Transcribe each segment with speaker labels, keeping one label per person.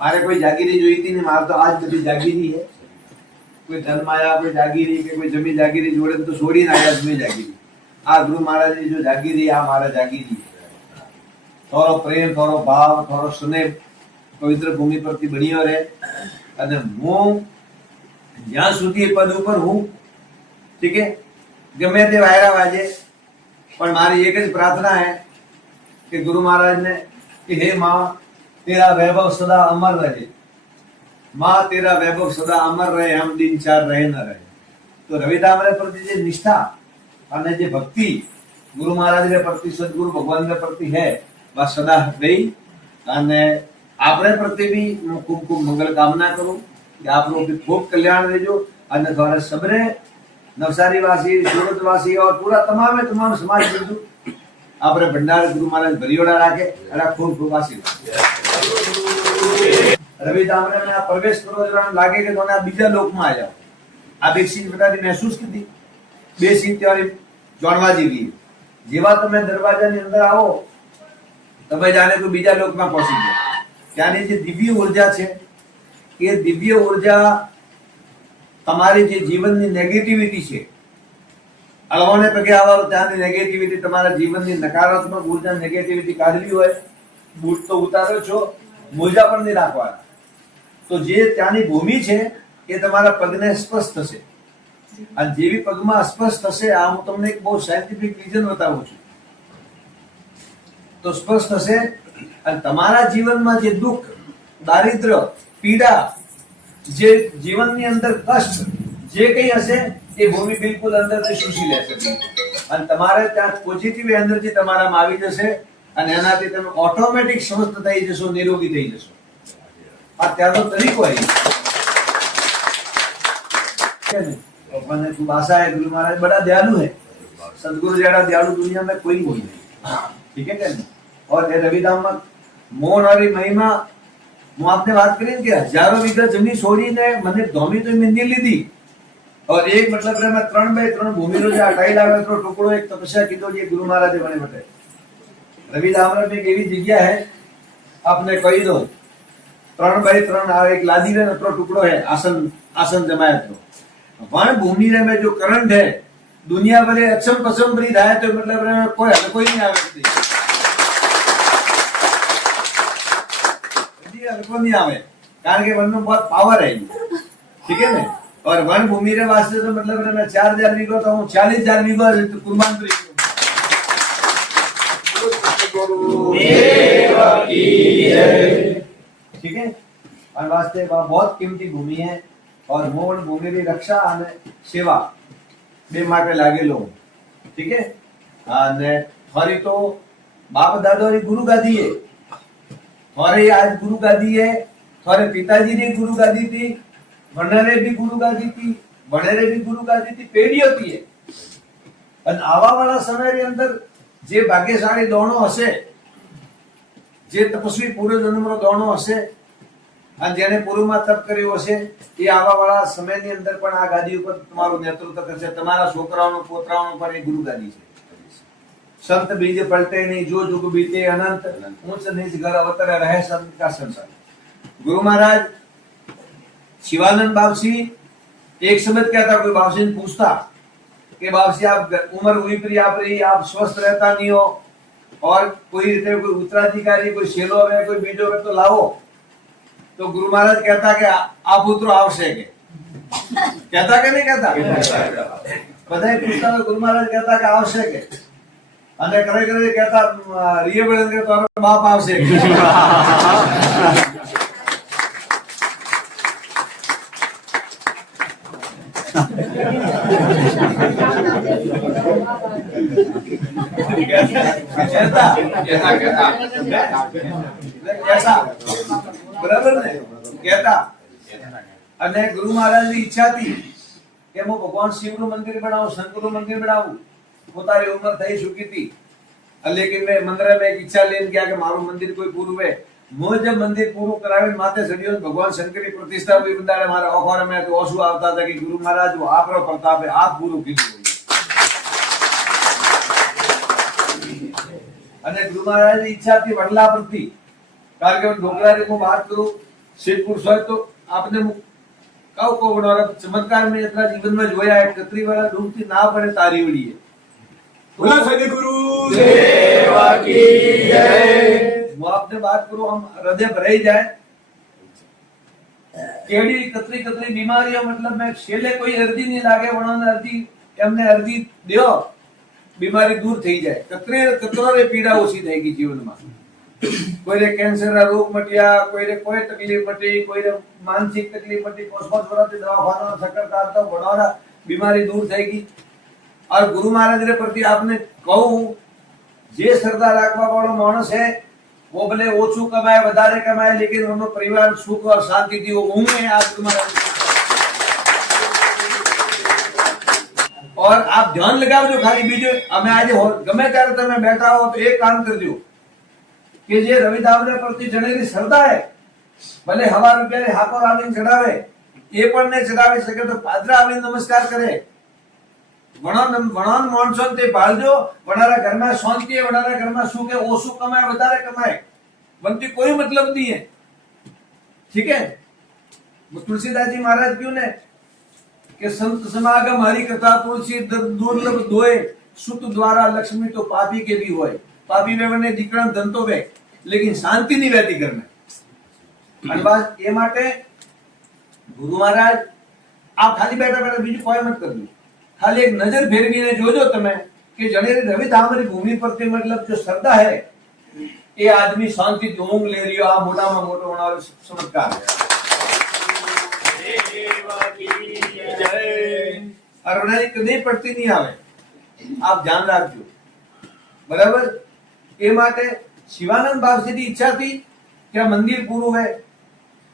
Speaker 1: મારે કોઈ જાગીરી જોઈતી નહીં મારે તો આજ બધી જાગીરી છે. કોઈ ધર્માયા કોઈ જાગીરી, કે કોઈ જમી જાગીરી જોડે તો છોડી નાખ્યા જમી જાગીરી. આ ગુરુ મહારાજની જો જાગીરી, આ મારા જાગીરી થોડો પ્રેમ, થોડો ભાવ, થોડો સ્નેહ પવિત્ર ભૂમિ પરથી બન્યો રહે. અને હું જ્યાં સુધી પદ ઉપર હું, ઠીક ગમે તે વાયરા વાજે, પણ મારી એક જ પ્રાર્થના હે કે ગુરુ મહારાજને કે હે માં તેરા વૈભવ સદા અમર રહે માં તેરા વૈભવ સદા અમર રહે હમ દિન ચાર રહે ન રહે તો રવિ દામરે પ્રતિ જે નિષ્ઠા અને જે ભક્તિ ગુરુ મહારાજ ને પ્રતિ સદગુરુ ભગવાન ને પ્રતિ હે બસ સદા રહી અને આપણે પ્રત્યે બી હું ખૂબ ખૂબ મંગલ કામના કરું કે આપણું બી ખૂબ કલ્યાણ રહેજો અને તમારે સબરે નવસારી વાસી સુરત વાસી और पूरा તમામે તમામ સમાજ બિંદુ આપણે ભંડાર ગુરુ મહારાજ ભરિયોડા રાખે અને ખૂબ ખૂબ આશીર્વાદ રવિ દામરે આ પ્રવેશ કરો જરા લાગે કે તમે આ બીજા લોકમાં આવ્યા. આ બે સીટ બધાની મહેસૂસ કીધી. બે સીન ત્યારે જાણવા જેવી. જેવા તમે દરવાજાની અંદર આવો, તમે જાણે કોઈ બીજા લોકમાં પહોંચી ગયા. ત્યાંની જે દિવ્ય ઊર્જા છે, એ દિવ્ય ઊર્જા તમારી જે જીવનની નેગેટિવિટી છે અળવાને પગે આવો ત્યાંની નેગેટિવિટી તમારા જીવનની નકારાત્મક ઊર્જા નેગેટિવિટી કાઢવી હોય બૂટ તો ઉતારો છો, મોજા પણ નહીં નાખવા તો જે ત્યાંની ભૂમિ છે, એ તમારા પગને સ્પષ્ટ થશે. અને જેવી પગમાં સ્પષ્ટ થશે, આ હું તમને એક બહુ સાયન્ટિફિક રીઝન બતાવું છું. તો સ્પષ્ટ થશે, અને તમારા જીવનમાં જે દુઃખ દારિદ્ર પીડા, જે જીવનની અંદર કષ્ટ, જે કંઈ હશે, એ ભૂમિ બિલકુલ અંદરથી શોષી લેશે. અને તમારે ત્યાં પોઝિટિવ એનર્જી તમારામાં આવી જશે અને એનાથી તમે ઓટોમેટિક સ્વસ્થ થઈ જશો નિરોગી થઈ જશો આ ત્યાંનો તરીકો है है नहीं? भगवान ने खूब आशा है गुरु महाराज बड़ा दयालु है सदगुरु जैसा दयालु दुनिया में कोई नहीं है ठीक है क्या नहीं? और ये रविदाम में મોહન વાળી મહિમા હું આપને વાત કરી ને કે હજારો વીઘા જમીન છોડીને મને ધોમી તો મિંદી લીધી और एक मतलब रे मैं ત્રણ બાય ત્રણ ભૂમિનો જે અટાઈ લાવ્યો હતો ટુકડો એક તપસ્યા કીધો જે ગુરુ મહારાજે મને બટે રવિ દામરમ એક એવી જગ્યા है આપને કહી દઉં ત્રણ બાય ત્રણ આ એક લાદી રે નતરો ટુકડો है आसन आसन जमायत નો वण भूमि रे में जो करंट है दुनिया भरे अक्षम पसम भरी થાય તો मतलब રે કોઈ હલ કોઈ નહીં આવે છે जी हल्को नहीं आवे कारण के वन में बहुत पावर है ठीक है ना और वन भूमि रे वास्ते तो मतलब रे मैं चार हजार वीघो तो हूँ चालीस हजार वीघो तो कुर्बान करी दूँ। ठीक है और वास्ते वह बहुत कीमती भूमि है और હું પણ ભૂમિની રક્ષા અને સેવા બે માટે લાગેલો હું. ઠીક છે અને ફરી તો બાપ દાદાની ગુરુ ગાદી है थोड़े आज गुरु गादी है थोड़े पिताजी ने गुरु गादी थी वनरे भी गुरु गादी थी वनरे भी गुरु गादी थी પેઢી હતી એ અને આવા વાળા સમયની અંદર જે ભાગ્યશાળી દોણો હશે, જે તપસ્વી પૂર્વજન્મનો દોણો હશે, અને જેને પૂર્વમાં તપ કર્યો હશે, એ આવા વાળા સમયની અંદર પણ આ ગાદી ઉપર તમારું નેતૃત્વ કરશે. તમારા છોકરાઓનું, પોતરાઓનું પણ એ ગુરુ ગાદી છે. સંત બીજે પલટે નહીં, જો જુગ બીતે અનંત. ઉચ્ચ નીચ ઘર અવતરે રહે સંત કા સંસાર ગુરુ મહારાજ, શિવાનંદ બાપસી એક સમય કહેતા કોઈ બાપસીને પૂછતા कि बाप जी आप उम्र हुई प्री आप रही आप स्वस्थ रहता नहीं हो और कोई रीते कोई उत्तराधिकारी कोई शेलो में कोई बीजो में तो लाવો तो गुरु महाराज कहता कि આ પુત્રો આવશે કે કહેતા કે નહીં કહેતા બધા પૂછતા તો ગુરુ મહારાજ કહેતા કે આવશે કે અને ખરેખર કહેતા રિયબળ કે તારો બાપ આવશે કહેતા
Speaker 2: કહેતા કહેતા
Speaker 1: બરાબર ને? કહેતા અને ગુરુ મહારાજની ઈચ્છા હતી કે હું ભગવાન શિવનું મંદિર બનાવું શંકરનું મંદિર બનાવું. પોતાની ઉંમર થઈ ચૂકી હતી. લેકિન મેં મંદિર મેં ઈચ્છા લઈને ગયા કે મારું મંદિર કોઈ પૂરું હે હું જે મંદિર પૂરું કરાવી માથે ચડ્યો ભગવાન શંકરની પ્રતિષ્ઠા ઊભી બંધાડે મારા ઓખોરે મેં તો ઓછું આવતા હતા કે ગુરુ મહારાજ આપ પ્રતાપે આપ પૂરું કીધું. અને ગુરુ મહારાજની ઈચ્છાથી વડલા પરથી કારણ કે ઢોકરાની હું વાત કરું શેઠ પુરુષ હોય તો આપને હું કહું ચમત્કાર મેં એટલા જીવનમાં જોયા એક કતરી વાળા ડૂબથી ના પડે તારી
Speaker 2: ઉડીએ
Speaker 1: હું આપને વાત કરું આમ હૃદય ભરાઈ જાય. કેડી કતરી કતરી બીમારીઓ મતલબ મેં છેલ્લે કોઈ અરજી નહીં લાગે વણોને અરજી એમને અરજી દયો. બીમારી દૂર થઈ જાય. કતરે કતરે પીડા ઓછી થઈ ગઈ જીવનમાં. કોઈને કેન્સરના રોગ મટ્યા, કોઈને કોઈ તકલીફ મટી, કોઈને માનસિક તકલીફ મટી પાંચ પાંચ દવા ખાવાનો ચક્કર કાઢતા ભણવાના બીમારી દૂર થઈ ગઈ. આ ગુરુ महाराज ने प्रति आपने कहूं જે શ્રદ્ધા રાખવા વાળો માણસ હે वो भले ઓછું કમાય, વધારે કમાય, લેકિન એનો પરિવાર સુખ और શાંતિથી ઊંઘે આજ તમારા ઓર આપ ધ્યાન લગાવજો ખાલી બીજું અમે આજે ગમે ત્યારે તમે બેઠા હો તો એ કામ કરજો કે જે રવિદાવને પ્રતિ જણેલી શ્રદ્ધા હે, ભલે હવા રૂપિયા હાકોર આવીને ચડાવે એ પણ ને ચડાવી શકે તો પાદરા આવીને નમસ્કાર કરે. વણન વણન માણસો તે પાળજો વણારા ઘરમાં શાંતિ વણારા ઘરમાં શું કે ઓછું કમાય, વધારે કમાય. બનતી કોઈ મતલબ નહીં હે. ઠીક હે? તુલસીદાસજી મહારાજ ક્યું ને કે સંત સમાગમ હરિ કથા તુલસી દ- દુર્લભ દોય સુત દ્વારા લક્ષ્મી તો પાપી કે भी હોય પાપી વેવને દીકરા ધન તો વે લેકિન શાંતિ નહીં વહેતી ઘરને અને બસ એ માટે ગુરુ મહારાજ આપ ખાલી બેઠા બેઠા બીજું કોઈ મત કરજો ખાલી એક નજર ફેરવીને જોજો તમે કે જણે રવિ ધામરી ભૂમિ પરથી મતલબ જો શ્રદ્ધા હે એ આદમી શાંતિથી ઊંઘ લે રહ્યો આ મોટામાં મોટો હોનારો ચમત્કાર છે
Speaker 2: દેવા કી જય
Speaker 1: અરુણાની કદી પડતી નહીં આવે આપ ધ્યાન રાખજો બરાબર એ માટે શિવાનંદ બાપજીની ઈચ્છા હતી કે આ મંદિર પૂરું હે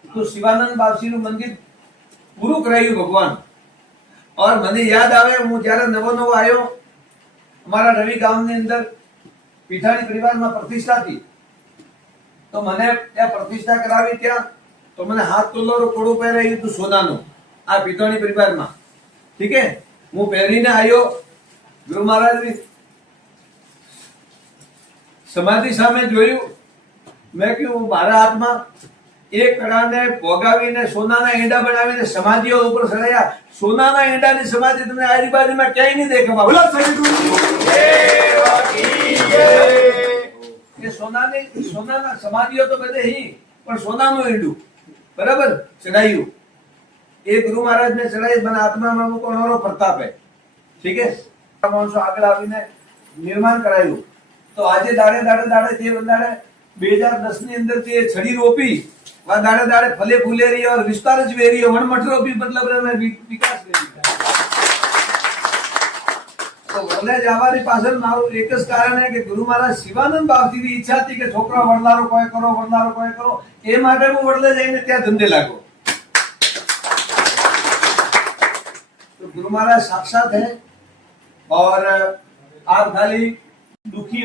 Speaker 1: તો શિવાનંદ બાપજીનું મંદિર પૂરું કરાયું ભગવાન और મને યાદ આવે હું જ્યારે નવો નવો આવ્યો અમારા રવિ ગામની અંદર પીઠાણી પરિવારમાં પ્રતિષ્ઠા હતી તો મને ત્યાં પ્રતિષ્ઠા કરાવી ત્યાં તો મને હાથ તોલારો કોડું પહેરાયું હતું સોનાનું આ પીઠાણી પરિવારમાં. ઠીક હે? હું પહેરીને આવ્યો ગુરુ મહારાજની સમાધિ સામે જોયું. મેં કહ્યું મારા હાથમાં એક કડાને ભોગાવીને સોનાના ઈંડા બનાવીને સમાધિઓ ઉપર સડાયા. સોનાના ઈંડાની સમાધિ તમને આજુબાજુમાં ક્યાંય નહીં દેખાવા
Speaker 2: બોલો કી
Speaker 1: સોનાની, સોનાના સમાધિઓ તો બધે હી, પણ સોનાનું ઈંડું. બરાબર? ચડાયું એ ગુરુ મહારાજને ચડાવી મને આત્મામાં મૂકવાનો પ્રતાપ હે. ઠીક હે? આગળ આવીને નિર્માણ કરાયું. તો આજે દાડે દાડે દાડે જે દાડે બે હજાર દસની અંદર જે છડી રોપી. દાડે દાડે ફલે ફૂલે રહી વિસ્તાર જ વેરી વણમઠ રોપી, મતલબ વિકાસ કરી તો વડલે જવાની પાછળ મારું એક જ કારણ છે કે ગુરુ મહારાજ શિવાનંદ બાપજીની ઈચ્છા હતી કે છોકરા વડલારો કોઈ કરો વડલારો કોઈ કરો એ માટે હું વડલે જઈને ત્યાં ધંધે લાગો तो गुरु महाराज साक्षात है और आप खाली दुखी